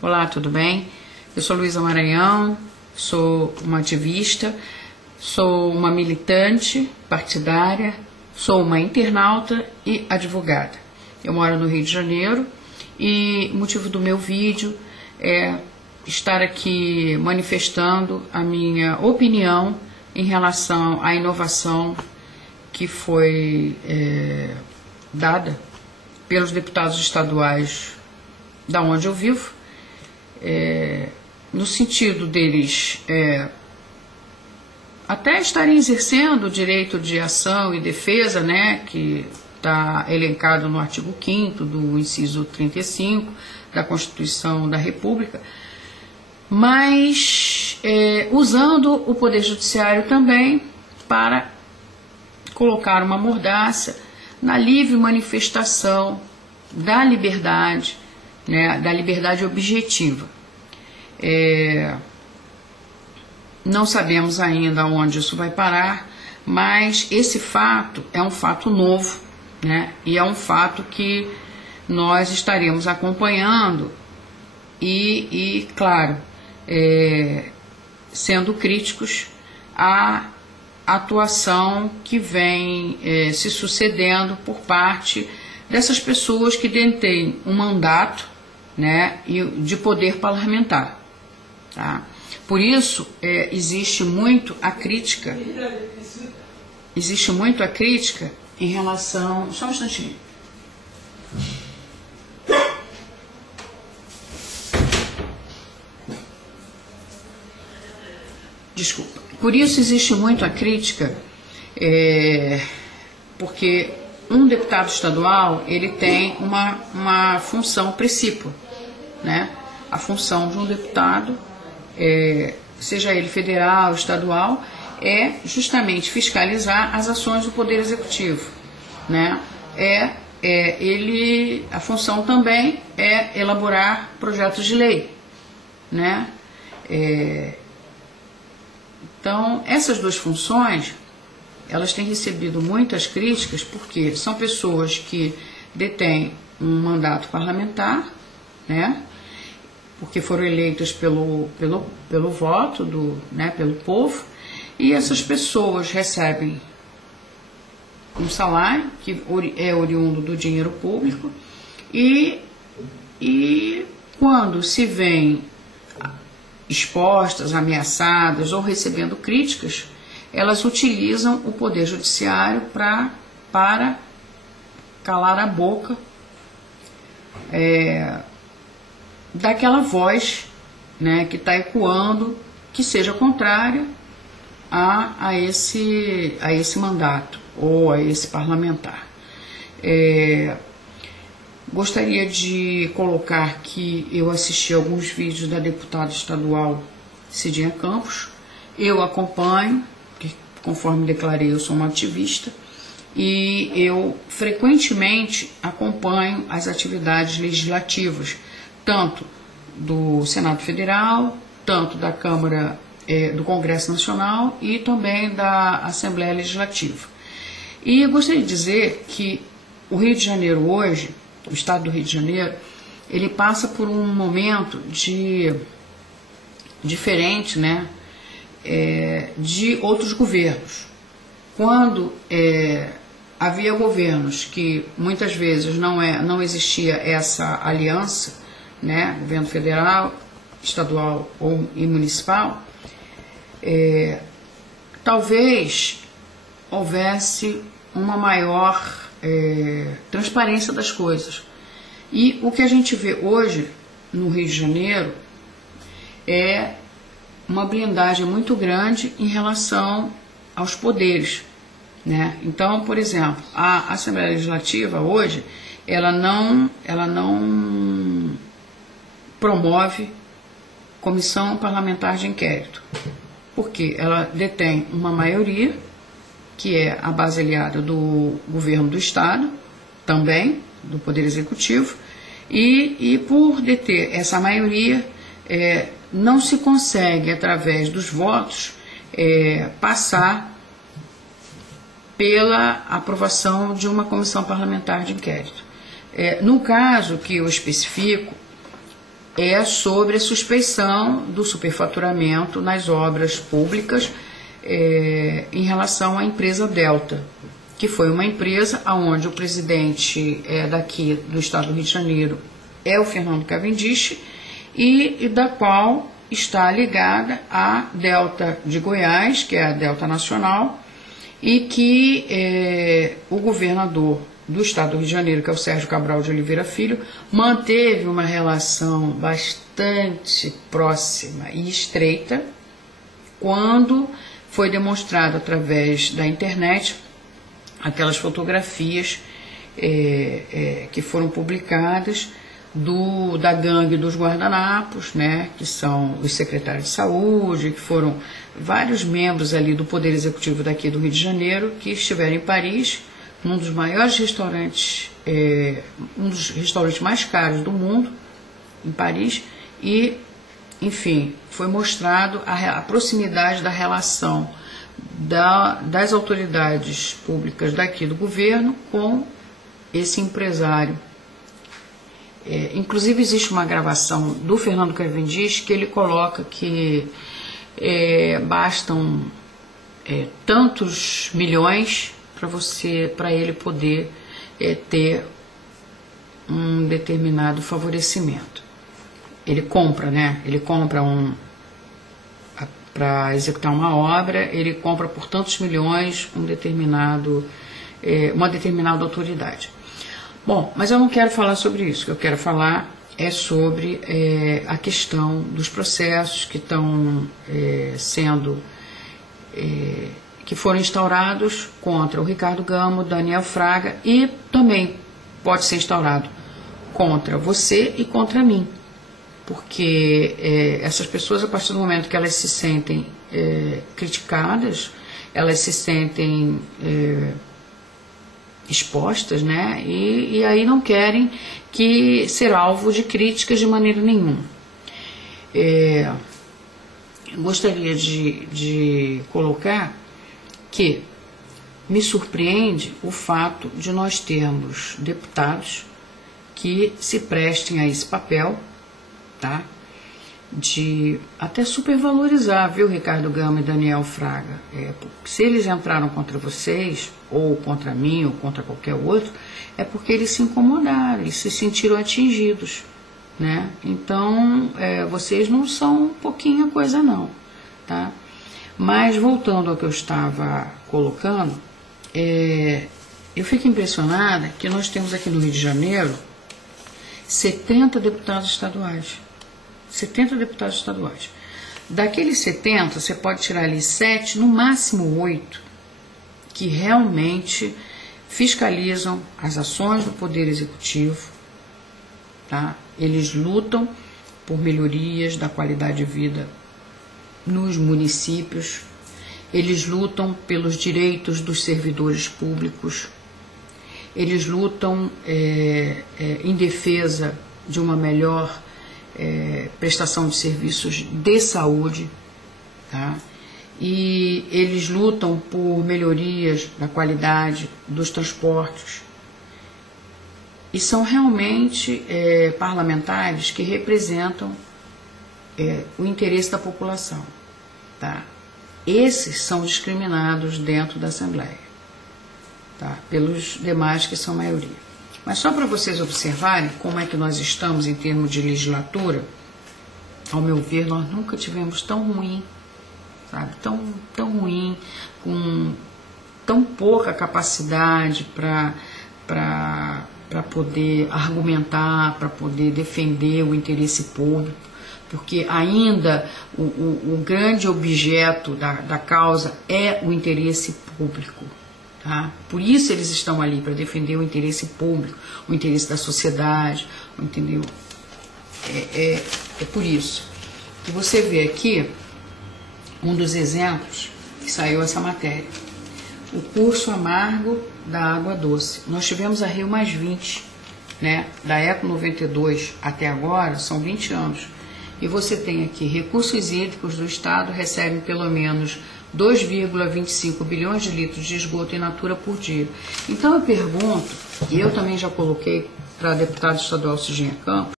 Olá, tudo bem? Eu sou Luísa Maranhão, sou uma ativista, sou uma militante partidária, sou uma internauta e advogada. Eu moro no Rio de Janeiro e o motivo do meu vídeo é estar aqui manifestando a minha opinião em relação à inovação que foi dada pelos deputados estaduais da onde eu vivo, no sentido deles até estarem exercendo o direito de ação e defesa, né, que está elencado no artigo 5º do inciso 35 da Constituição da República, mas usando o Poder Judiciário também para colocar uma mordaça na livre manifestação da liberdade, né, da liberdade objetiva. Não sabemos ainda onde isso vai parar, mas esse fato é um fato novo, né, e é um fato que nós estaremos acompanhando e claro, sendo críticos à atuação que vem se sucedendo por parte dessas pessoas que detêm um mandato, né, de poder parlamentar. Tá? Por isso, existe muito a crítica em relação... Só um instantinho. Desculpa. Por isso existe muito a crítica, porque um deputado estadual, ele tem uma função precípua, né? A função de um deputado, seja ele federal, estadual, é justamente fiscalizar as ações do Poder Executivo, né? A função também é elaborar projetos de lei, né? Então, essas duas funções, elas têm recebido muitas críticas porque são pessoas que detêm um mandato parlamentar, né? Porque foram eleitas pelo voto, né, pelo povo, e essas pessoas recebem um salário que é oriundo do dinheiro público e quando se veem expostas, ameaçadas ou recebendo críticas, elas utilizam o Poder Judiciário para calar a boca daquela voz, né, que está ecoando, que seja contrária a esse mandato ou a esse parlamentar. Gostaria de colocar que eu assisti alguns vídeos da deputada estadual Cidinha Campos. Eu acompanho, porque, conforme declarei, eu sou uma ativista, e eu frequentemente acompanho as atividades legislativas, tanto do Senado Federal, tanto da Câmara do Congresso Nacional e também da Assembleia Legislativa. E eu gostaria de dizer que o Rio de Janeiro hoje, o estado do Rio de Janeiro, ele passa por um momento diferente, né, de outros governos. Quando havia governos que muitas vezes não existia essa aliança, né, governo federal, estadual e municipal, talvez houvesse uma maior transparência das coisas. E o que a gente vê hoje no Rio de Janeiro é uma blindagem muito grande em relação aos poderes, né? Então, por exemplo, a Assembleia Legislativa hoje, ela não promove comissão parlamentar de inquérito, porque ela detém uma maioria, que é a base aliada do governo do Estado, também do Poder Executivo, e por deter essa maioria, não se consegue, através dos votos, passar pela aprovação de uma comissão parlamentar de inquérito. No caso que eu especifico, é sobre a suspeição do superfaturamento nas obras públicas em relação à empresa Delta, que foi uma empresa onde o presidente daqui do estado do Rio de Janeiro é o Fernando Cavendish e da qual está ligada a Delta de Goiás, que é a Delta Nacional, e que o governador do estado do Rio de Janeiro, que é o Sérgio Cabral de Oliveira Filho, manteve uma relação bastante próxima e estreita quando foi demonstrado através da internet aquelas fotografias que foram publicadas da gangue dos guardanapos, né, que são os secretários de saúde, que foram vários membros ali do Poder Executivo daqui do Rio de Janeiro, que estiveram em Paris, num dos maiores restaurantes, um dos restaurantes mais caros do mundo, em Paris, e, enfim, foi mostrado a proximidade da relação das autoridades públicas daqui do governo com esse empresário. Inclusive existe uma gravação do Fernando Cavendish que ele coloca que bastam tantos milhões para ele poder ter um determinado favorecimento. Ele compra, né? Ele compra para executar uma obra, ele compra por tantos milhões uma determinada autoridade. Bom, mas eu não quero falar sobre isso. O que eu quero falar é sobre a questão dos processos que estão que foram instaurados contra o Ricardo Gamo, Daniel Fraga, e também pode ser instaurado contra você e contra mim, porque essas pessoas, a partir do momento que elas se sentem criticadas, elas se sentem expostas, né? E aí não querem ser alvo de críticas de maneira nenhuma. Gostaria de colocar que me surpreende o fato de nós termos deputados que se prestem a esse papel, tá? De até supervalorizar, viu, Ricardo Gamo e Daniel Fraga. Se eles entraram contra vocês, ou contra mim, ou contra qualquer outro, é porque eles se incomodaram, eles se sentiram atingidos, né? Então, vocês não são pouquinha coisa não, tá? Mas, voltando ao que eu estava colocando, eu fico impressionada que nós temos aqui no Rio de Janeiro 70 deputados estaduais. 70 deputados estaduais. Daqueles 70, você pode tirar ali 7, no máximo 8, que realmente fiscalizam as ações do Poder Executivo, tá? Eles lutam por melhorias da qualidade de vida nos municípios, eles lutam pelos direitos dos servidores públicos, eles lutam em defesa de uma melhor prestação de serviços de saúde, tá? E eles lutam por melhorias da qualidade dos transportes. E são realmente parlamentares que representam o interesse da população, tá? Esses são discriminados dentro da Assembleia, tá? Pelos demais que são maioria. Mas só para vocês observarem como é que nós estamos em termos de legislatura, ao meu ver, nós nunca tivemos tão ruim, sabe? Tão ruim, com tão pouca capacidade para poder argumentar, para poder defender o interesse público, porque ainda o grande objeto da causa é o interesse público. Tá? Por isso eles estão ali, para defender o interesse público, o interesse da sociedade, entendeu? É por isso que você vê aqui um dos exemplos que saiu essa matéria. O curso amargo da água doce. Nós tivemos a Rio+20, né? Da Eco 92 até agora, são 20 anos. E você tem aqui, recursos hídricos do Estado recebem pelo menos 2,25 bilhões de litros de esgoto in natura por dia. Então eu pergunto, e eu também já coloquei para a deputada estadual Cidinha Campos,